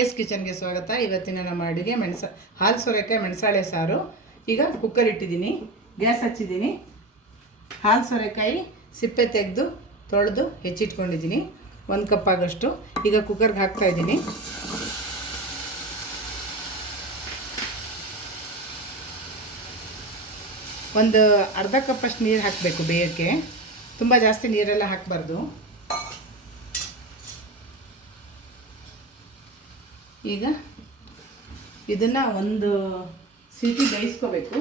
S ಕಿಚನ್ಗೆ ಸ್ವಾಗತ. ಇವತ್ತಿನ ನಮ್ಮ ಅಡುಗೆ ಹಾಲು ಸೋರೆಕಾಯಿ ಮೆಣಸಾಳೆ ಸಾರು. ಈಗ ಕುಕ್ಕರ್ ಇಟ್ಟಿದ್ದೀನಿ, ಗ್ಯಾಸ್ ಹಚ್ಚಿದ್ದೀನಿ. ಹಾಲು ಸೋರೆಕಾಯಿ ಸಿಪ್ಪೆ ತೆಗೆದು ತೊಳೆದು ಹೆಚ್ಚಿಟ್ಕೊಂಡಿದ್ದೀನಿ, 1 ಕಪ್ ಆಗೋಷ್ಟು. ಈಗ ಕುಕ್ಕರ್ಗೆ ಹಾಕ್ತಾ ಇದ್ದೀನಿ. ಒಂದು ಅರ್ಧ ಕಪ್ಪಷ್ಟು ನೀರು ಹಾಕಬೇಕು ಬೇಯಕ್ಕೆ, ತುಂಬ ಜಾಸ್ತಿ ನೀರೆಲ್ಲ ಹಾಕಬಾರ್ದು. ಈಗ ಇದನ್ನು ಒಂದು ಸೀಟಿ ಬೇಯಿಸ್ಕೋಬೇಕು.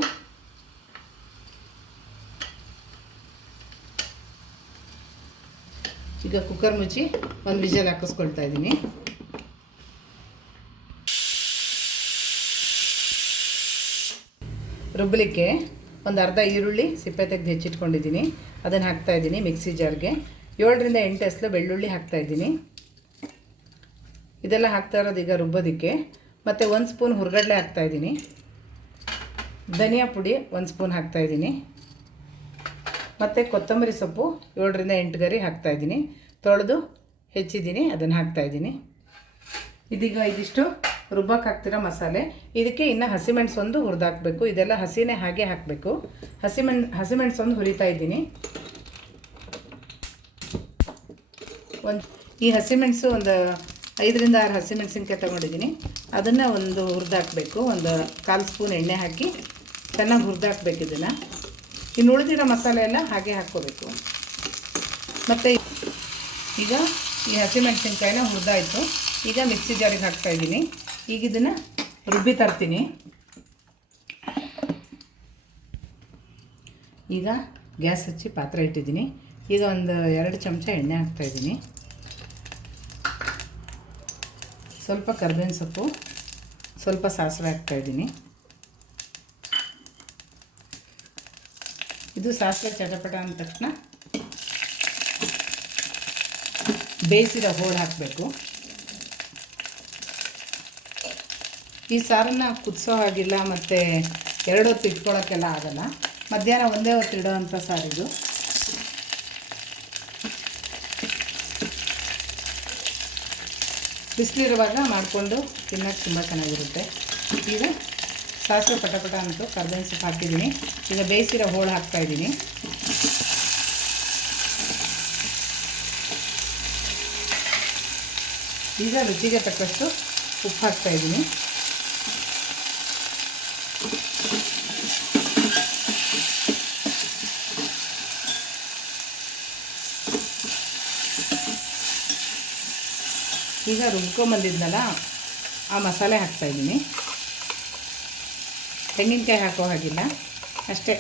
ಈಗ ಕುಕ್ಕರ್ ಮುಚ್ಚಿ ಒಂದು ವಿಜಲ್ ಹಾಕಿಸ್ಕೊಳ್ತಾ ಇದ್ದೀನಿ. ರುಬ್ಬಲಿಕ್ಕೆ ಒಂದು ಅರ್ಧ ಈರುಳ್ಳಿ ಸಿಪ್ಪೆ ತೆಗೆದು ಹೆಚ್ಚಿಟ್ಕೊಂಡಿದ್ದೀನಿ, ಅದನ್ನು ಹಾಕ್ತಾಯಿದ್ದೀನಿ ಮಿಕ್ಸಿ ಜಾರ್ಗೆ. 7 ರಿಂದ 8 ಎಸಳು ಬೆಳ್ಳುಳ್ಳಿ ಹಾಕ್ತಾಯಿದ್ದೀನಿ. ಇದೆಲ್ಲ ಹಾಕ್ತಾ ಇರೋದು ಈಗ ರುಬ್ಬೋದಕ್ಕೆ. ಮತ್ತು 1 ಸ್ಪೂನ್ ಹುರ್ಗಡ್ಲೆ ಹಾಕ್ತಾಯಿದ್ದೀನಿ. ಧನಿಯಾ ಪುಡಿ 1 ಸ್ಪೂನ್ ಹಾಕ್ತಾಯಿದ್ದೀನಿ. ಮತ್ತು ಕೊತ್ತಂಬರಿ ಸೊಪ್ಪು 7 ರಿಂದ 8 ಗರಿ ಹಾಕ್ತಾಯಿದ್ದೀನಿ. ತೊಳೆದು ಹೆಚ್ಚಿದ್ದೀನಿ, ಅದನ್ನು ಹಾಕ್ತಾಯಿದ್ದೀನಿ. ಇದೀಗ ಇದಿಷ್ಟು ರುಬ್ಬಕ್ಕೆ ಹಾಕ್ತಿರೋ ಮಸಾಲೆ. ಇದಕ್ಕೆ ಇನ್ನು ಹಸಿಮೆಣಸು ಒಂದು ಹುರಿದಾಕಬೇಕು. ಇದೆಲ್ಲ ಹಸಿನೇ ಹಾಗೆ ಹಾಕಬೇಕು. ಹಸಿಮೆಣಸು ಒಂದು ಹುರಿತಾ ಇದ್ದೀನಿ. ಈ ಹಸಿಮೆಣಸು ಒಂದು 5 ರಿಂದ 6 ಹಸಿಮೆಣಸಿನ್ಕಾಯಿ ತೊಗೊಂಡಿದ್ದೀನಿ. ಅದನ್ನು ಒಂದು ಹುರಿದಾಕಬೇಕು. ಒಂದು 1/4 ಸ್ಪೂನ್ ಎಣ್ಣೆ ಹಾಕಿ ಚೆನ್ನಾಗಿ ಹುರಿದಾಕಬೇಕು ಇದನ್ನು. ಇನ್ನು ಉಳಿದಿರೋ ಮಸಾಲೆ ಎಲ್ಲ ಹಾಗೆ ಹಾಕ್ಕೋಬೇಕು. ಮತ್ತು ಈಗ ಈ ಹಸಿಮೆಣಸಿನ್ಕಾಯಿನ ಹುರಿದಾಯಿತು. ಈಗ ಮಿಕ್ಸಿ ಜಾರಿಗೆ ಹಾಕ್ತಾಯಿದ್ದೀನಿ. ಈಗ ಇದನ್ನು ರುಬ್ಬಿ ತರ್ತೀನಿ. ಈಗ ಗ್ಯಾಸ್ ಹಚ್ಚಿ ಪಾತ್ರೆ ಇಟ್ಟಿದ್ದೀನಿ. ಈಗ ಒಂದು 2 ಚಮಚ ಎಣ್ಣೆ ಹಾಕ್ತಾಯಿದ್ದೀನಿ. ಸ್ವಲ್ಪ ಕರಿಬೇವಿನ ಸೊಪ್ಪು, ಸ್ವಲ್ಪ ಸಾಸಿವೆ ಹಾಕ್ತಾಯಿದ್ದೀನಿ. ಇದು ಸಾಸಿವೆ ಚಟಪಟ ಅಂದ ತಕ್ಷಣ ಬೇಯಿಸಿದ ಹೋಳು ಹಾಕಬೇಕು. ಈ ಸಾರನ್ನು ಕುದಿಸೋ ಹಾಗಿಲ್ಲ, ಮತ್ತು 2 ಹೊತ್ತು ಇಟ್ಕೊಳ್ಳೋಕ್ಕೆಲ್ಲ ಆಗೋಲ್ಲ. ಮಧ್ಯಾಹ್ನ ಒಂದೇ ಹೊತ್ತು ಇಡೋ ಅಂಥ ಸಾರಿದು. ಬಿಸಿಲಿರುವಾಗ ಮಾಡಿಕೊಂಡು ತಿನ್ನೋಕ್ಕೆ ತುಂಬ ಚೆನ್ನಾಗಿರುತ್ತೆ. ಈಗ ಸಾಸಿವೆ ಪಟಪಟ ಅಂತು ಕರ್ಬೇವಿನ ಸೊಪ್ಪು ಹಾಕಿದ್ದೀನಿ. ಈಗ ಬೇಯಿಸಿರೋ ಹೋಳು ಹಾಕ್ತಾಯಿದ್ದೀನಿ. ಈಗ ರುಚಿಗೆ ತಕ್ಕಷ್ಟು ಉಪ್ಪು ಹಾಕ್ತಾಯಿದ್ದೀನಿ. ಈಗ ರುಬ್ಕೊಂಬಂದಿದ್ನಲ್ಲ ಆ ಮಸಾಲೆ ಹಾಕ್ತಾಯಿದ್ದೀನಿ. ತೆಂಗಿನಕಾಯಿ ಹಾಕೋ ಹಾಗಿಲ್ಲ, ಅಷ್ಟೇ.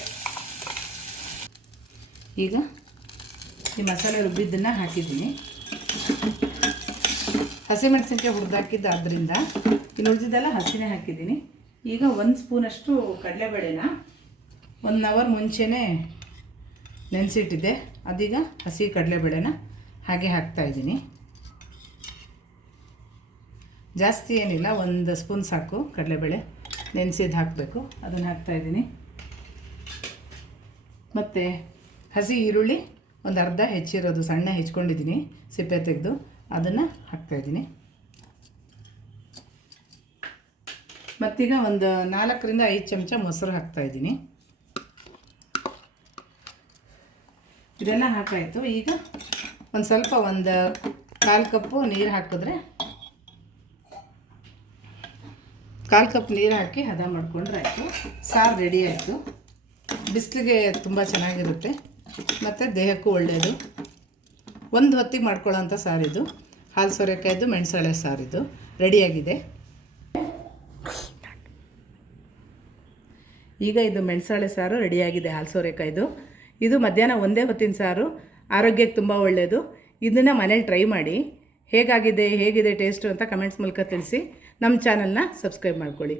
ಈಗ ಈ ಮಸಾಲೆ ರುಬ್ಬಿದ್ದನ್ನು ಹಾಕಿದ್ದೀನಿ. ಹಸಿಮೆಣಸಿನ್ಕಾಯಿ ಹುರಿದಾಕಿದ್ದು ಆದ್ದರಿಂದ ಇನ್ನು ಉಳಿದಿದ್ದೆಲ್ಲ ಹಸಿನೇ ಹಾಕಿದ್ದೀನಿ. ಈಗ 1 ಸ್ಪೂನಷ್ಟು ಕಡಲೆಬೇಳೆನ 1 ಅವರ್ ಮುಂಚೆನೇ ನೆನೆಸಿಟ್ಟಿದ್ದೆ. ಅದೀಗ ಹಸಿ ಕಡಲೆಬೇಳೆನ ಹಾಗೆ ಹಾಕ್ತಾಯಿದ್ದೀನಿ. ಜಾಸ್ತಿ ಏನಿಲ್ಲ, 1 ಸ್ಪೂನ್ ಸಾಕು. ಕಡಲೆಬೇಳೆ ನೆನೆಸಿದ್ದು ಹಾಕಬೇಕು, ಅದನ್ನು ಹಾಕ್ತಾಯಿದ್ದೀನಿ. ಮತ್ತು ಹಸಿ ಈರುಳ್ಳಿ ಒಂದು ಅರ್ಧ ಹೆಚ್ಚಿರೋದು ಸಣ್ಣ ಹೆಚ್ಕೊಂಡಿದ್ದೀನಿ ಸಿಪ್ಪೆ ತೆಗೆದು, ಅದನ್ನು ಹಾಕ್ತಾಯಿದ್ದೀನಿ. ಮತ್ತೀಗ ಒಂದು 4 ರಿಂದ 5 ಚಮಚ ಮೊಸರು ಹಾಕ್ತಾಯಿದ್ದೀನಿ. ಇದೆಲ್ಲ ಹಾಕಾಯಿತು. ಈಗ ಒಂದು ಸ್ವಲ್ಪ 1/4 ಕಪ್ಪು ನೀರು ಹಾಕಿದ್ರೆ, 1/4 ಕಪ್ ನೀರು ಹಾಕಿ ಹದ ಮಾಡಿಕೊಂಡ್ರೆ ಆಯಿತು. ಸಾರು ರೆಡಿ ಆಯಿತು. ಬಿಸಿಲಿಗೆ ತುಂಬ ಚೆನ್ನಾಗಿರುತ್ತೆ ಮತ್ತು ದೇಹಕ್ಕೂ ಒಳ್ಳೆಯದು. ಒಂದು ಹೊತ್ತಿಗೆ ಮಾಡ್ಕೊಳ್ಳೋಂಥ ಸಾರಿದು. ಹಾಲು ಸೋರೆಕಾಯ್ದು ಮೆಣಸಾಳೆ ಸಾರಿದು ರೆಡಿಯಾಗಿದೆ. ಈಗ ಇದು ಮೆಣಸಾಳೆ ಸಾರು ರೆಡಿಯಾಗಿದೆ, ಹಾಲು ಸೋರೆಕಾಯ್ದು. ಇದು ಮಧ್ಯಾಹ್ನ ಒಂದೇ ಹೊತ್ತಿನ ಸಾರು, ಆರೋಗ್ಯಕ್ಕೆ ತುಂಬ ಒಳ್ಳೆಯದು. ಇದನ್ನು ಮನೇಲಿ ಟ್ರೈ ಮಾಡಿ. ಹೇಗಿದೆ ಟೇಸ್ಟು ಅಂತ ಕಮೆಂಟ್ಸ್ ಮೂಲಕ ತಿಳಿಸಿ. ನಮ್ಮ ಚಾನಲ್ನ ಸಬ್ಸ್ಕ್ರೈಬ್ ಮಾಡ್ಕೊಳ್ಳಿ.